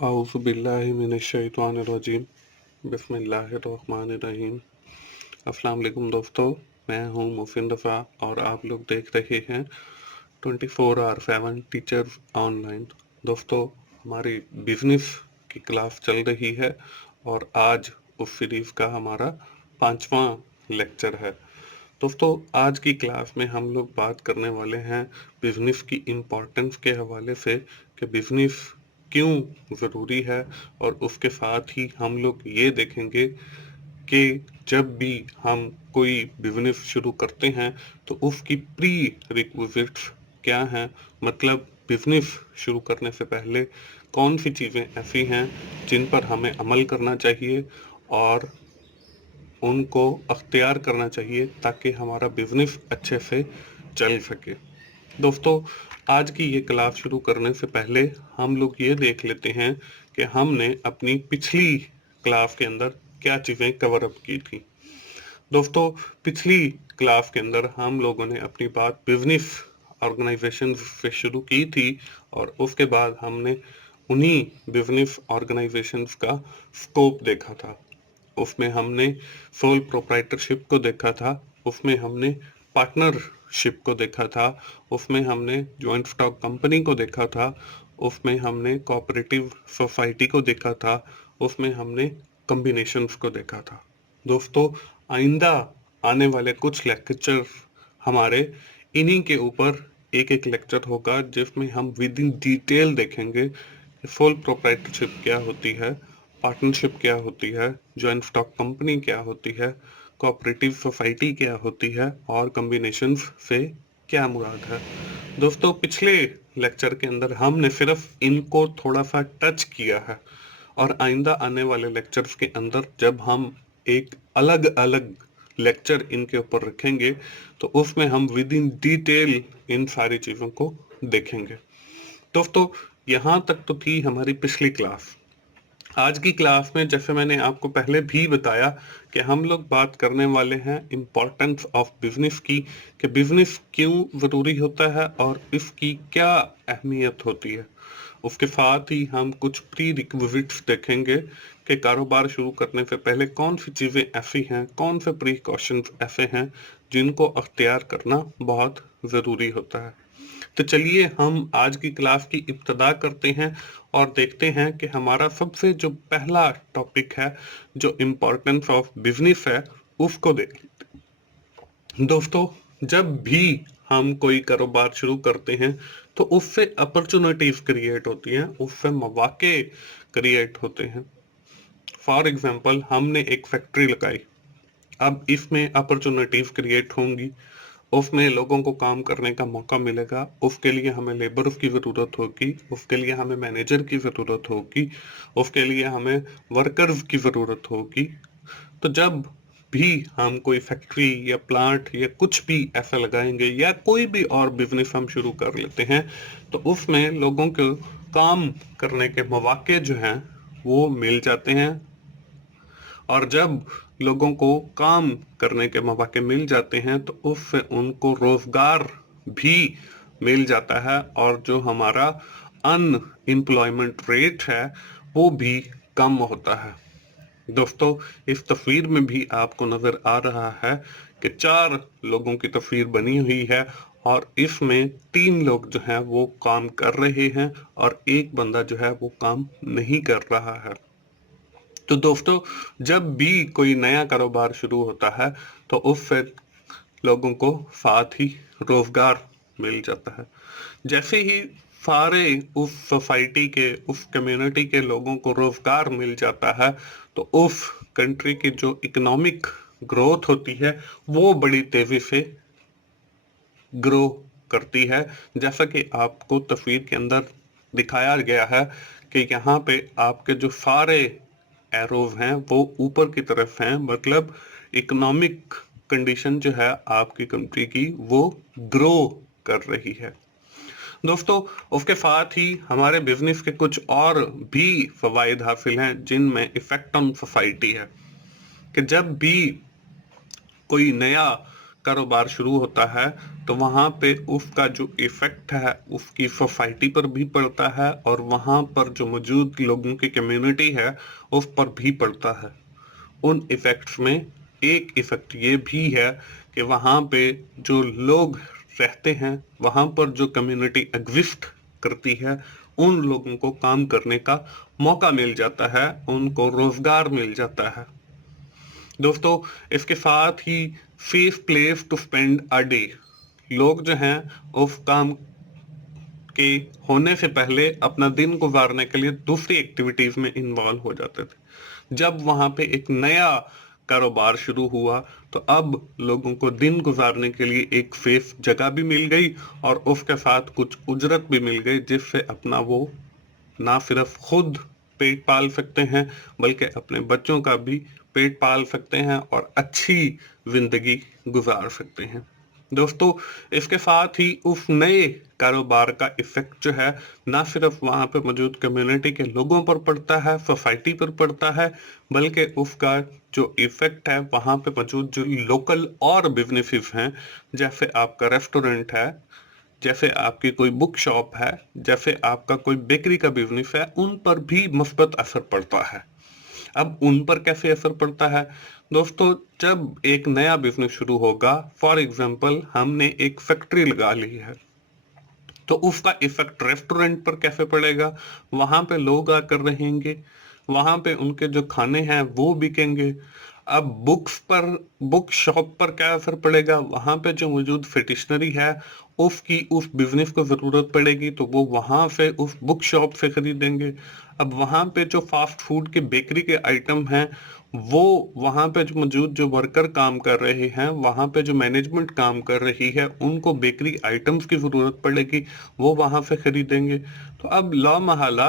आऊज़ुबिल्लाहिमिनश्शैतानिर्रजीम बिस्मिल्लाहिर्रहमानिर्रहीम। अस्सलाम वालेकुम दोस्तों, मैं हूं मोहसिन रफ़ा और आप लोग देख रहे हैं 24/7 टीचर्स ऑनलाइन। दोस्तों, हमारी बिजनेस की क्लास चल रही है और आज उस सीरीज़ का हमारा 5वां लेक्चर है। दोस्तों, आज की क्लास में हम लोग बात करने वाले हैं बिजनेस की इम्पोर्टेंस के हवाले से कि बिजनेस क्यों ज़रूरी है, और उसके साथ ही हम लोग ये देखेंगे कि जब भी हम कोई बिजनेस शुरू करते हैं तो उसकी प्री रिक्विजिट्स क्या हैं, मतलब बिजनेस शुरू करने से पहले कौन सी चीज़ें ऐसी हैं जिन पर हमें अमल करना चाहिए और उनको अख्तियार करना चाहिए ताकि हमारा बिजनेस अच्छे से चल सके। दोस्तों, आज की ये क्लास शुरू करने से पहले हम लोग ये देख लेते हैं कि हमने अपनी पिछली क्लास के अंदर क्या चीज़ें कवर अप की थी। दोस्तों, पिछली क्लास के अंदर हम लोगों ने अपनी बात बिजनेस ऑर्गेनाइजेशन से शुरू की थी और उसके बाद हमने उन्हीं बिजनेस ऑर्गेनाइजेशंस का स्कोप देखा था। उसमें हमने सोल प्रोप्राइटरशिप को देखा था, उसमें हमने पार्टनरशिप को देखा था, उसमें हमने जॉइंट स्टॉक कंपनी को देखा था, उसमें हमने कोऑपरेटिव सोसाइटी को देखा था, उसमें हमने कॉम्बिनेशंस को देखा था। दोस्तों, आइंदा आने वाले कुछ लेक्चर हमारे इन्हीं के ऊपर एक एक लेक्चर होगा जिसमें हम विद इन डिटेल देखेंगे सोल प्रोप्राइटरशिप क्या होती है, पार्टनरशिप क्या होती है, जॉइंट स्टॉक कंपनी क्या होती है, कोऑपरेटिव सोसाइटी क्या होती है और कॉम्बिनेशंस से क्या मुराद है। दोस्तों, पिछले लेक्चर के अंदर हमने सिर्फ इनको थोड़ा सा टच किया है और आइंदा आने वाले लेक्चर्स के अंदर जब हम एक अलग अलग लेक्चर इनके ऊपर रखेंगे तो उसमें हम विद इन डिटेल इन सारी चीज़ों को देखेंगे। दोस्तों, यहाँ तक तो थी हमारी पिछली क्लास। आज की क्लास में जैसे मैंने आपको पहले भी बताया कि हम लोग बात करने वाले हैं इम्पोर्टेंस ऑफ बिजनेस की, कि बिजनेस क्यों ज़रूरी होता है और इसकी क्या अहमियत होती है। उसके साथ ही हम कुछ प्री रिक्विजिट्स देखेंगे कि कारोबार शुरू करने से पहले कौन सी चीज़ें ऐसी हैं, कौन से प्रिकॉशंस ऐसे हैं जिनको अख्तियार करना बहुत ज़रूरी होता है। तो चलिए हम आज की क्लास की इब्तिदा करते हैं और देखते हैं कि हमारा सबसे जो पहला टॉपिक है, जो इम्पोर्टेंस ऑफ बिजनेस है, उसको देख लेते हैं। दोस्तों, जब भी हम कोई कारोबार शुरू करते हैं तो उससे अपॉर्चुनिटीज क्रिएट होती हैं, उससे मौके क्रिएट होते हैं। फॉर एग्जांपल, हमने एक फैक्ट्री लगाई, अब इसमें अपॉर्चुनिटीज क्रिएट होंगी, उसमें लोगों को काम करने का मौका मिलेगा, उसके लिए हमें लेबर्स की ज़रूरत होगी, उसके लिए हमें मैनेजर की ज़रूरत होगी, उसके लिए हमें वर्कर्स की ज़रूरत होगी। तो जब भी हम कोई फैक्ट्री या प्लांट या कुछ भी ऐसा लगाएंगे या कोई भी और बिजनेस हम शुरू कर लेते हैं तो उसमें लोगों को काम करने के मौके जो हैं वो मिल जाते हैं, और जब लोगों को काम करने के मौके मिल जाते हैं तो उससे उनको रोजगार भी मिल जाता है और जो हमारा अनएम्प्लॉयमेंट रेट है वो भी कम होता है। दोस्तों, इस तस्वीर में भी आपको नजर आ रहा है कि 4 लोगों की तस्वीर बनी हुई है और इसमें 3 लोग जो हैं वो काम कर रहे हैं और एक बंदा जो है वो काम नहीं कर रहा है। तो दोस्तों, जब भी कोई नया कारोबार शुरू होता है तो उससे लोगों को साथ ही रोजगार मिल जाता है। जैसे ही सारे उस सोसाइटी के, उस कम्युनिटी के लोगों को रोजगार मिल जाता है तो उस कंट्री की जो इकोनॉमिक ग्रोथ होती है वो बड़ी तेजी से ग्रो करती है। जैसा कि आपको तस्वीर के अंदर दिखाया गया है कि यहाँ पे आपके जो सारे एरोज हैं वो ऊपर की तरफ हैं, मतलब इकोनॉमिक कंडीशन जो है आपकी कंट्री की वो ग्रो कर रही है। दोस्तों, उसके साथ ही हमारे बिजनेस के कुछ और भी फवायद हासिल हैं जिनमें इफेक्ट ऑन सोसाइटी है, कि जब भी कोई नया कारोबार शुरू होता है तो वहाँ पे उसका जो इफेक्ट है उसकी सोसाइटी पर भी पड़ता है और वहाँ पर जो मौजूद लोगों की कम्युनिटी है उस पर भी पड़ता है। उन इफेक्ट्स में एक इफेक्ट ये भी है कि वहाँ पे जो लोग रहते हैं, वहाँ पर जो कम्युनिटी एग्जिस्ट करती है, उन लोगों को काम करने का मौका मिल जाता है, उनको रोजगार मिल जाता है। दोस्तों, इसके साथ ही safe place to spend a day, लोग जो हैं उस काम के होने से पहले अपना दिन गुजारने के लिए दूसरी एक्टिविटीज में इन्वॉल्व हो जाते थे। जब वहां पे एक नया कारोबार शुरू हुआ तो अब लोगों को दिन गुजारने के लिए एक सेफ जगह भी मिल गई और उसके साथ कुछ उजरत भी मिल गई, जिससे अपना वो ना सिर्फ खुद पेट पाल सकते हैं बल्कि अपने बच्चों का भी पेट पाल सकते हैं और अच्छी जिंदगी गुजार सकते हैं। दोस्तों, इसके साथ ही उस नए कारोबार का इफेक्ट जो है ना सिर्फ वहां पे मौजूद कम्युनिटी के लोगों पर पड़ता है, सोसाइटी पर पड़ता है, बल्कि उसका जो इफेक्ट है वहां पे मौजूद जो लोकल और बिजनेसेस हैं, जैसे आपका रेस्टोरेंट है, जैसे आपकी कोई बुक शॉप है, जैसे आपका कोई बेकरी का बिजनेस है, उन पर भी मुस्बत असर पड़ता है। अब उन पर कैसे असर पड़ता है? दोस्तों, जब एक नया बिजनेस शुरू होगा, फॉर एग्जांपल हमने एक फैक्ट्री लगा ली है, तो उसका इफेक्ट रेस्टोरेंट पर कैसे पड़ेगा? वहां पे लोग आकर रहेंगे, वहां पे उनके जो खाने हैं वो बिकेंगे। अब बुक शॉप पर क्या असर पड़ेगा? वहां पे जो मौजूद स्टेशनरी है उसकी उस बिजनेस को जरूरत पड़ेगी तो वो वहां से उस बुक शॉप से खरीदेंगे। अब वहां पे जो फास्ट फूड के बेकरी के आइटम हैं, वो वहां पे जो मौजूद जो वर्कर काम कर रहे हैं, वहां पे जो मैनेजमेंट काम कर रही है, उनको बेकरी आइटम्स की जरूरत पड़ेगी, वो वहां से खरीदेंगे। तो अब ला महला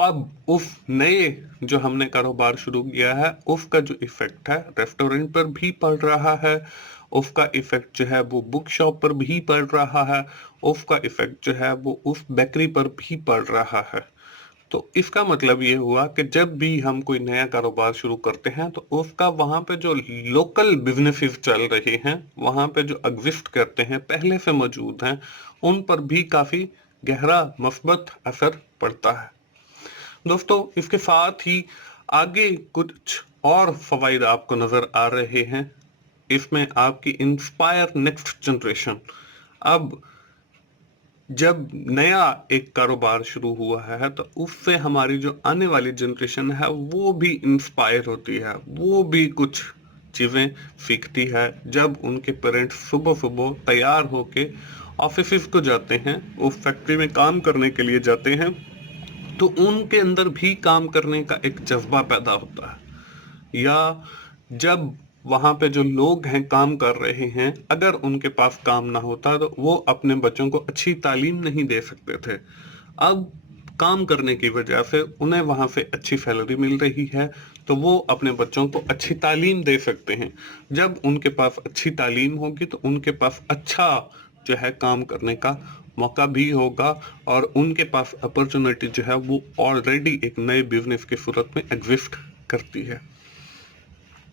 अब उस नए जो हमने कारोबार शुरू किया है उसका जो इफेक्ट है रेस्टोरेंट पर भी पड़ रहा है, उसका इफेक्ट जो है वो बुक शॉप पर भी पड़ रहा है, उसका इफेक्ट जो है वो उस बेकरी पर भी पड़ रहा है। तो इसका मतलब ये हुआ कि जब भी हम कोई नया कारोबार शुरू करते हैं तो उसका वहां पे जो लोकल बिजनेसेस चल रहे हैं, वहां पे जो एग्जिस्ट करते हैं, पहले से मौजूद हैं, उन पर भी काफी गहरा मस्बत असर पड़ता है। दोस्तों, इसके साथ ही आगे कुछ और फवाइद आपको नजर आ रहे हैं। इसमें आपकी इंस्पायर नेक्स्ट जनरेशन, अब जब नया एक कारोबार शुरू हुआ है तो उससे हमारी जो आने वाली जनरेशन है वो भी इंस्पायर होती है, वो भी कुछ चीजें सीखती है। जब उनके पेरेंट्स सुबह सुबह तैयार होके ऑफिस को जाते हैं, वो फैक्ट्री में काम करने के लिए जाते हैं, तो उनके अंदर भी काम करने का एक जज्बा पैदा होता है। या जब वहां पे जो लोग हैं काम कर रहे हैं, अगर उनके पास काम ना होता तो वो अपने बच्चों को अच्छी तालीम नहीं दे सकते थे। अब काम करने की वजह से उन्हें वहां से अच्छी सैलरी मिल रही है तो वो अपने बच्चों को अच्छी तालीम दे सकते हैं। जब उनके पास अच्छी तालीम होगी तो उनके पास अच्छा जो है काम करने का मौका भी होगा और उनके पास अपॉर्चुनिटी जो है वो ऑलरेडी एक नए बिजनेस की सूरत में एग्जिस्ट करती है।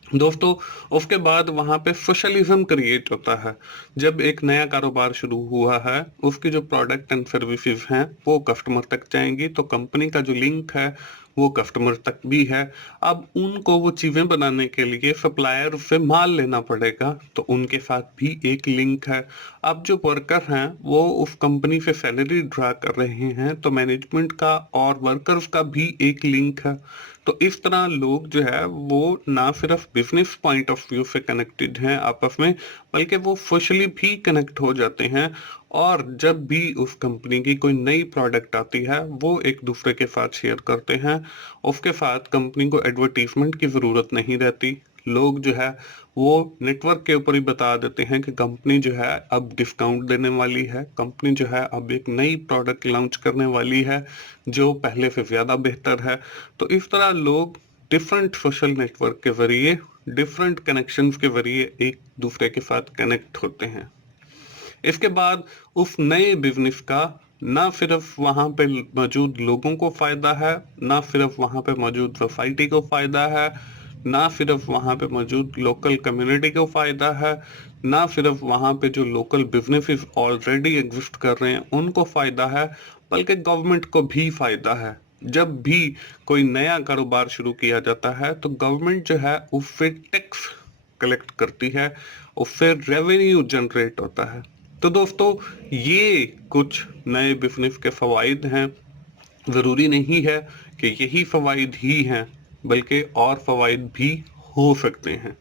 दोस्तों, उसके बाद वहां पे सोशलिज्म क्रिएट होता है। जब एक नया कारोबार शुरू हुआ है, उसकी जो प्रोडक्ट एंड सर्विसेज हैं वो कस्टमर तक जाएंगी, तो कंपनी का जो लिंक है वो कस्टमर तक भी है। अब उनको वो चीजें बनाने के लिए सप्लायर से माल लेना पड़ेगा, तो उनके साथ भी एक लिंक है। अब जो वर्कर हैं वो उस कंपनी से सैलरी ड्रा कर रहे हैं, तो मैनेजमेंट का और वर्कर्स का भी एक लिंक है। तो इस तरह लोग जो है वो ना सिर्फ बिजनेस पॉइंट ऑफ व्यू से कनेक्टेड हैं आपस में, बल्कि वो सोशली भी कनेक्ट हो जाते हैं। और जब भी उस कंपनी की कोई नई प्रोडक्ट आती है वो एक दूसरे के साथ शेयर करते हैं। उसके साथ कंपनी को एडवर्टीजमेंट की जरूरत नहीं रहती। लोग जो है वो नेटवर्क के ऊपर ही बता देते हैं कि कंपनी जो है अब डिस्काउंट देने वाली है, कंपनी जो है अब एक नई प्रोडक्ट लॉन्च करने वाली है जो पहले से ज्यादा बेहतर है। तो इस तरह लोग डिफरेंट सोशल नेटवर्क के जरिए, डिफरेंट कनेक्शंस के जरिए एक दूसरे के साथ कनेक्ट होते हैं। इसके बाद उस नए बिजनेस का ना सिर्फ वहां पे मौजूद लोगों को फायदा है, ना सिर्फ वहां पे मौजूद सोसाइटी को फायदा है, ना सिर्फ वहाँ पे मौजूद लोकल कम्युनिटी को फायदा है, ना सिर्फ वहाँ पे जो लोकल बिजनेसेस ऑलरेडी एग्जिस्ट कर रहे हैं उनको फायदा है, बल्कि गवर्नमेंट को भी फायदा है। जब भी कोई नया कारोबार शुरू किया जाता है तो गवर्नमेंट जो है उससे टैक्स कलेक्ट करती है, उससे रेवेन्यू जनरेट होता है। तो दोस्तों, ये कुछ नए बिजनेस के फवाइद हैं। ज़रूरी नहीं है कि यही फवाइद ही हैं, बल्कि और फवाइद भी हो सकते हैं।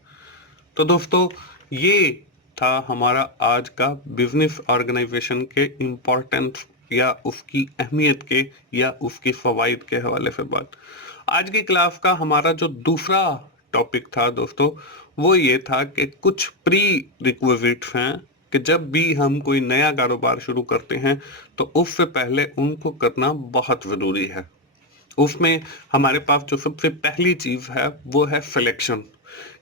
तो दोस्तों, ये था हमारा आज का बिजनेस ऑर्गेनाइजेशन के इम्पोर्टेंस या उसकी अहमियत के या उसकी फवाइद के हवाले से बात। आज की क्लास का हमारा जो दूसरा टॉपिक था दोस्तों, वो ये था कि कुछ प्री रिक्विजिट्स हैं कि जब भी हम कोई नया कारोबार शुरू करते हैं तो उससे पहले उनको करना बहुत ज़रूरी है। उसमें हमारे पास जो सबसे पहली चीज़ है वो है सिलेक्शन,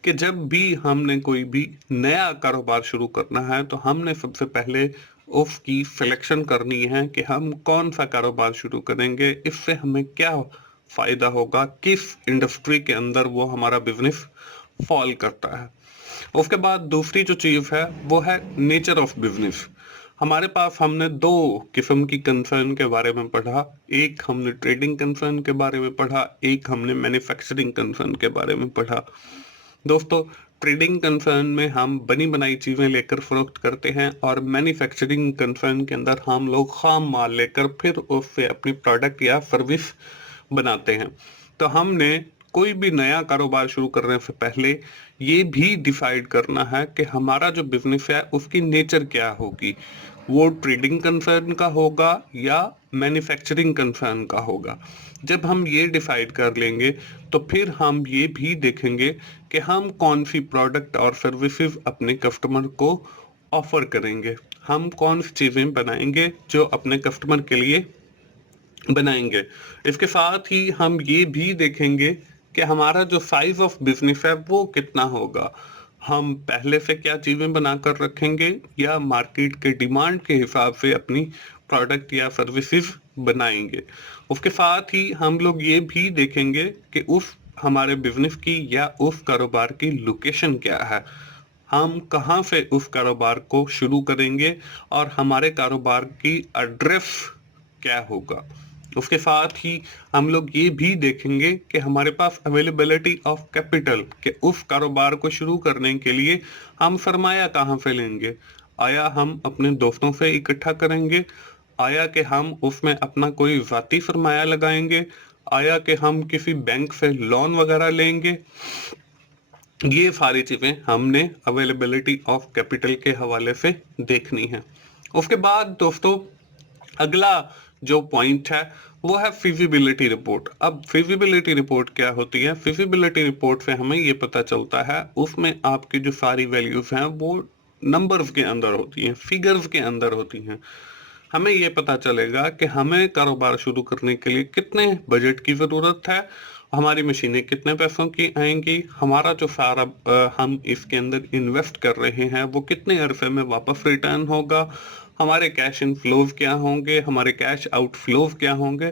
कि जब भी हमने कोई भी नया कारोबार शुरू करना है तो हमने सबसे पहले उसकी सिलेक्शन करनी है कि हम कौन सा कारोबार शुरू करेंगे, इससे हमें क्या फायदा होगा, किस इंडस्ट्री के अंदर वो हमारा बिजनेस फॉल करता है। उसके बाद दूसरी जो चीज है वो है नेचर ऑफ बिजनेस। हमारे पास हमने दो किस्म की कंसर्न के बारे में पढ़ा, एक हमने ट्रेडिंग कंसर्न के बारे में पढ़ा, एक हमने मैन्युफैक्चरिंग कंसर्न के बारे में पढ़ा। दोस्तों, ट्रेडिंग कंसर्न में हम बनी बनाई चीजें लेकर फरोख्त करते हैं और मैन्युफैक्चरिंग कंसर्न के अंदर हम लोग खाम माल लेकर फिर उससे अपनी प्रोडक्ट या सर्विस बनाते हैं। तो हमने कोई भी नया कारोबार शुरू करने से पहले ये भी डिसाइड करना है कि हमारा जो बिजनेस है उसकी नेचर क्या होगी, वो ट्रेडिंग कंसर्न का होगा या मैन्युफैक्चरिंग कंसर्न का होगा। जब हम ये डिसाइड कर लेंगे तो फिर हम ये भी देखेंगे कि हम कौन सी प्रोडक्ट और सर्विसेज अपने कस्टमर को ऑफर करेंगे, हम कौन सी चीज़ें बनाएंगे जो अपने कस्टमर के लिए बनाएंगे। इसके साथ ही हम ये भी देखेंगे कि हमारा जो साइज ऑफ बिजनेस है वो कितना होगा, हम पहले से क्या चीजें बनाकर रखेंगे या मार्केट के डिमांड के हिसाब से अपनी प्रोडक्ट या सर्विसेज बनाएंगे। उसके साथ ही हम लोग ये भी देखेंगे कि उस हमारे बिजनेस की या उस कारोबार की लोकेशन क्या है, हम कहाँ से उस कारोबार को शुरू करेंगे और हमारे कारोबार की एड्रेस क्या होगा। उसके साथ ही हम लोग ये भी देखेंगे कि हमारे पास अवेलेबिलिटी ऑफ कैपिटल, कि उस कारोबार को शुरू करने के लिए हम सरमाया कहाँ से लेंगे, आया हम अपने दोस्तों से इकट्ठा करेंगे, आया कि हम उसमें अपना कोई ज़ाती सरमाया लगाएंगे, आया कि हम किसी बैंक से लोन वगैरह लेंगे। ये सारी चीजें हमने अवेलेबिलिटी ऑफ कैपिटल के हवाले से देखनी है। उसके बाद दोस्तों, अगला जो पॉइंट है वो है फिजिबिलिटी रिपोर्ट। अब फिजिबिलिटी रिपोर्ट क्या होती है? फिजिबिलिटी रिपोर्ट से हमें ये पता चलता है, उसमें आपकी जो सारी वैल्यूज हैं वो नंबर्स के अंदर होती हैं, फिगर्स के अंदर होती हैं। हमें ये पता चलेगा कि हमें कारोबार शुरू करने के लिए कितने बजट की ज़रूरत है, हमारी मशीनें कितने पैसों की आएंगी, हमारा जो सारा हम इसके अंदर इन्वेस्ट कर रहे हैं वो कितने अरसे में वापस रिटर्न होगा, हमारे कैश इन फ्लोज क्या होंगे, हमारे कैश आउट फ्लोज क्या होंगे।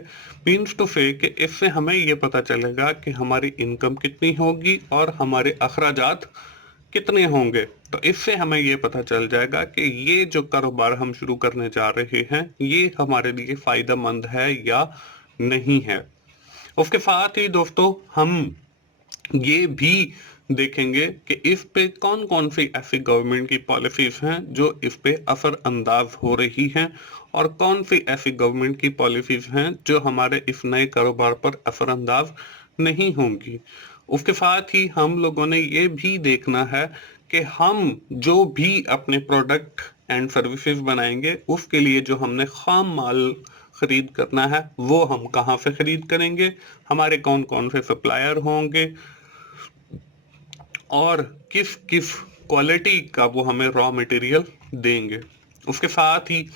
मीन्स टू से कि इससे हमें ये पता चलेगा कि हमारी इनकम कितनी होगी और हमारे अखराजात कितने होंगे। तो इससे हमें ये पता चल जाएगा कि ये जो कारोबार हम शुरू करने जा रहे हैं ये हमारे लिए फायदेमंद है या नहीं है। उसके साथ ही दोस्तों, हम ये भी देखेंगे कि इस पे कौन कौन सी ऐसी गवर्नमेंट की पॉलिसीज हैं जो इस पे असर अंदाज हो रही हैं और कौन सी ऐसी गवर्नमेंट की पॉलिसीज हैं जो हमारे इस नए कारोबार पर असर अंदाज नहीं होंगी। उसके साथ ही हम लोगों ने ये भी देखना है कि हम जो भी अपने प्रोडक्ट एंड सर्विसेज बनाएंगे उसके लिए जो हमने खाम माल खरीद करना है वो हम कहाँ से खरीद करेंगे, हमारे कौन कौन से सप्लायर होंगे और किस किस क्वालिटी का वो हमें रॉ मटेरियल देंगे। उसके साथ ही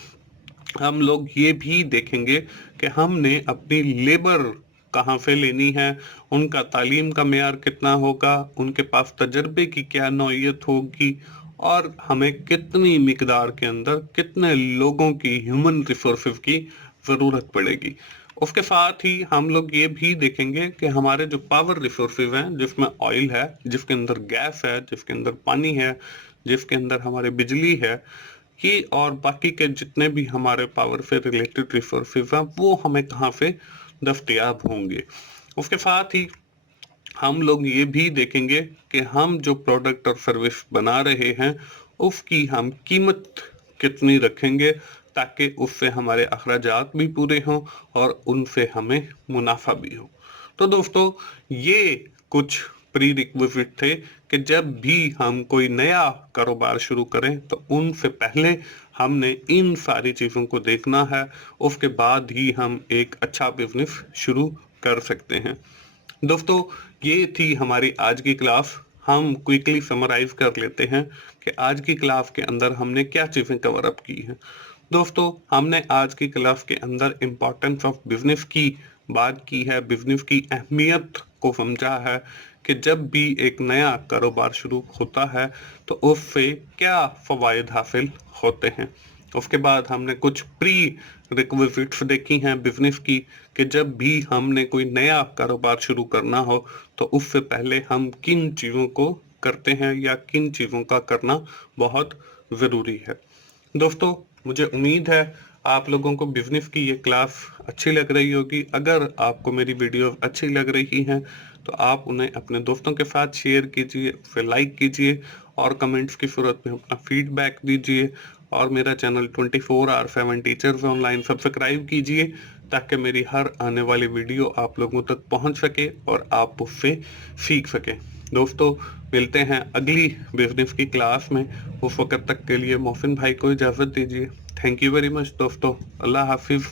हम लोग ये भी देखेंगे कि हमने अपनी लेबर कहाँ से लेनी है, उनका तालीम का मेयार कितना होगा, उनके पास तजर्बे की क्या नौइयत होगी और हमें कितनी मिकदार के अंदर कितने लोगों की ह्यूमन रिसोर्सेज की ज़रूरत पड़ेगी। उसके साथ ही हम लोग ये भी देखेंगे कि हमारे जो पावर रिसोर्सेज हैं, जिसमें ऑयल है, जिसके अंदर गैस है, जिसके अंदर पानी है, जिसके अंदर हमारे बिजली है, ये और बाकी के जितने भी हमारे पावर से रिलेटेड रिसोर्सेज हैं, वो हमें कहाँ से दस्तयाब होंगे। उसके साथ ही हम लोग ये भी देखेंगे कि हम जो प्रोडक्ट और सर्विस बना रहे हैं उसकी हम कीमत कितनी रखेंगे, ताकि उससे हमारे अखराजात भी पूरे हों और उनसे हमें मुनाफा भी हो। तो दोस्तों, ये कुछ प्री रिक्विजिट थे कि जब भी हम कोई नया कारोबार शुरू करें तो उनसे पहले हमने इन सारी चीज़ों को देखना है, उसके बाद ही हम एक अच्छा बिजनेस शुरू कर सकते हैं। दोस्तों, ये थी हमारी आज की क्लास। हम क्विकली समराइज कर लेते हैं कि आज की क्लास के अंदर हमने क्या चीज़ें कवर अप की हैं। दोस्तों, हमने आज की क्लास के अंदर इम्पोर्टेंस ऑफ बिजनेस की बात की है, बिजनेस की अहमियत को समझा है कि जब भी एक नया कारोबार शुरू होता है तो उससे क्या फ़वाइद हासिल होते हैं। उसके बाद हमने कुछ प्री रिक्विजिट्स देखी हैं बिजनेस की, कि जब भी हमने कोई नया कारोबार शुरू करना हो तो उससे पहले हम किन चीज़ों को करते हैं या किन चीज़ों का करना बहुत ज़रूरी है। दोस्तों, मुझे उम्मीद है आप लोगों को बिजनेस की ये क्लास अच्छी लग रही होगी। अगर आपको मेरी वीडियो अच्छी लग रही हैं तो आप उन्हें अपने दोस्तों के साथ शेयर कीजिए, फिर लाइक कीजिए और कमेंट्स की सूरत में अपना फीडबैक दीजिए और मेरा चैनल 24/7 टीचर्स ऑनलाइन सब्सक्राइब कीजिए, ताकि मेरी हर आने वाली वीडियो आप लोगों तक पहुंच सके और आप उससे सीख सकें। दोस्तों, मिलते हैं अगली बिजनेस की क्लास में। उस वक्त तक के लिए मोहसिन भाई को इजाज़त दीजिए। थैंक यू वेरी मच दोस्तों। अल्लाह हाफिज़।